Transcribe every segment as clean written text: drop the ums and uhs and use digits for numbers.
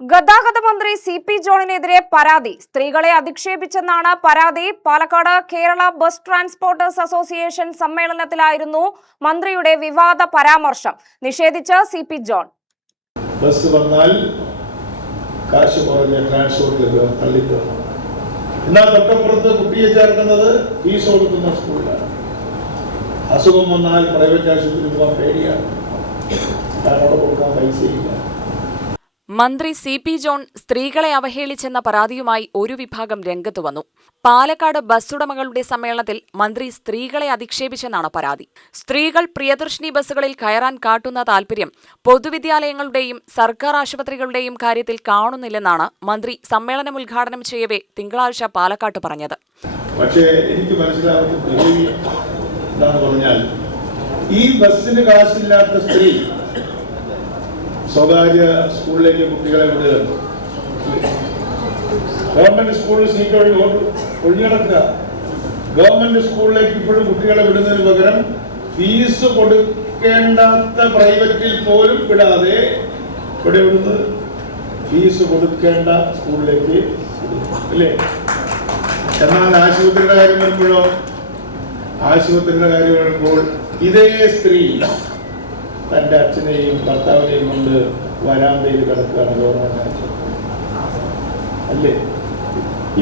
ഗതാഗത മന്ത്രി CP ജോണിനെതിരെ പരാതി. സ്ത്രീകളെ അധിക്ഷേപിച്ചെന്നാണ് പരാതി. Palakkad Kerala bus transporters association സമ്മേളനത്തിലായിരുന്നു മന്ത്രിയുടെ വിവാദ പരാമർശം. നിഷേധിച്ച് CP ജോൺ. ബസ് വന്നാൽ കാശ് കുറഞ്ഞ ട്രാൻസ്പോർട്ടിൽ തള്ളിത്തരണം. എന്നാൽ തൊട്ടപ്പുറത്ത് കുട്ടിയെ ചേർക്കുന്നത് ഫീസ് കൊടുക്കുന്ന സ്കൂളിലാണ്. അസുഖം വന്നാൽ പ്രൈവറ്റ് ആശുപത്രിയിൽ പോകാൻ പേടിയാണ്. അവിടെ കൊടുക്കാൻ പൈസയില്ല. മന്ത്രി CP ജോൺ സ്ത്രീകളെ അവഹേളിച്ചെന്ന പരാതിയുമായി ഒരു വിഭാഗം രംഗത്തു വന്നു. പാലക്കാട് ബസ്സുടമകളുടെ സമ്മേളനത്തിൽ മന്ത്രി സ്ത്രീകളെ അധിക്ഷേപിച്ചെന്നാണ് പരാതി. സ്ത്രീകൾ പ്രിയദർശിനി ബസ്സുകളിൽ കയറാൻ കാട്ടുന്ന താൽപര്യം പൊതുവിദ്യാലയങ്ങളുടെയും സർക്കാർ ആശുപത്രികളുടെയും കാര്യത്തിൽ കാണുന്നില്ലെന്നാണ് മന്ത്രി സമ്മേളനം ഉദ്ഘാടനം ചെയ്യവേ തിങ്കളാഴ്ച പാലക്കാട്ട് പറഞ്ഞത്. പക്ഷേ എനിക്ക് മനസ്സിലാവുന്ന പറഞ്ഞാൽ ഈ ബസ്സിന് കാശില്ലാത്ത സ്ത്രീ സ്വകാര്യ സ്കൂളിലേക്ക് കുട്ടികളെ വിടുക. ഗവൺമെന്റ് സ്കൂളിൽ സീറ്റ് ഒഴിഞ്ഞിടക്കുക. ഗവൺമെന്റ് സ്കൂളിലേക്ക് ഇപ്പോഴും കുട്ടികളെ വിടുന്നതിന് പകരം ഫീസ് കൊടുക്കേണ്ടാത്ത പ്രൈവറ്റിൽ പോലും വിടാതെ ഇവിടെ വിടുന്നത് ഫീസ് കൊടുക്കേണ്ട സ്കൂളിലേക്ക് അല്ലേ? എന്നാൽ ആശുപത്രിയുടെ കാര്യം വരുമ്പോഴോ, ആശുപത്രിയുടെ കാര്യം വരുമ്പോൾ ഇതേ സ്ത്രീ തൻ്റെ അച്ഛനെയും ഭർത്താവിനെയും കൊണ്ട് വരാന്തയിൽ കിടക്കുകയാണ് ഗവൺമെന്റ് അല്ലേ?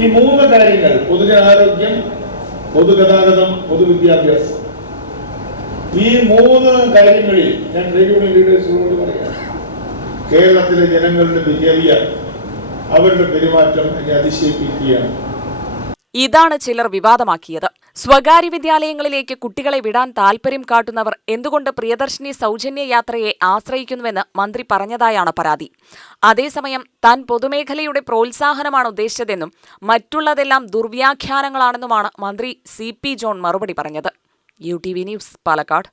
ഈ മൂന്ന് കാര്യങ്ങൾ, പൊതുജനാരോഗ്യം, പൊതുഗതാഗതം, പൊതുവിദ്യാഭ്യാസം, ഈ മൂന്ന് കാര്യങ്ങളിൽ ഞാൻ ട്രേഡ് യൂണിയൻ ലീഡേഴ്സിനോട് പറയാം, കേരളത്തിലെ ജനങ്ങളുടെ ബിഹേവിയർ, അവരുടെ പെരുമാറ്റം എന്നെ അതിശയിപ്പിക്കുകയാണ്. ഇതാണ് ചിലർ വിവാദമാക്കിയത്. സ്വകാര്യ വിദ്യാലയങ്ങളിലേക്ക് കുട്ടികളെ വിടാൻ താൽപര്യം കാട്ടുന്നവർ എന്തുകൊണ്ട് പ്രിയദർശിനി സൗജന്യ യാത്രയെ ആശ്രയിക്കുന്നുവെന്ന് മന്ത്രി പറഞ്ഞതായാണ് പരാതി. അതേസമയം താൻ പൊതുമേഖലയുടെ പ്രോത്സാഹനമാണ് ഉദ്ദേശിച്ചതെന്നും മറ്റുള്ളതെല്ലാം ദുർവ്യാഖ്യാനങ്ങളാണെന്നുമാണ് മന്ത്രി CP ജോൺ മറുപടി പറഞ്ഞത്. UTV news, Palakkad.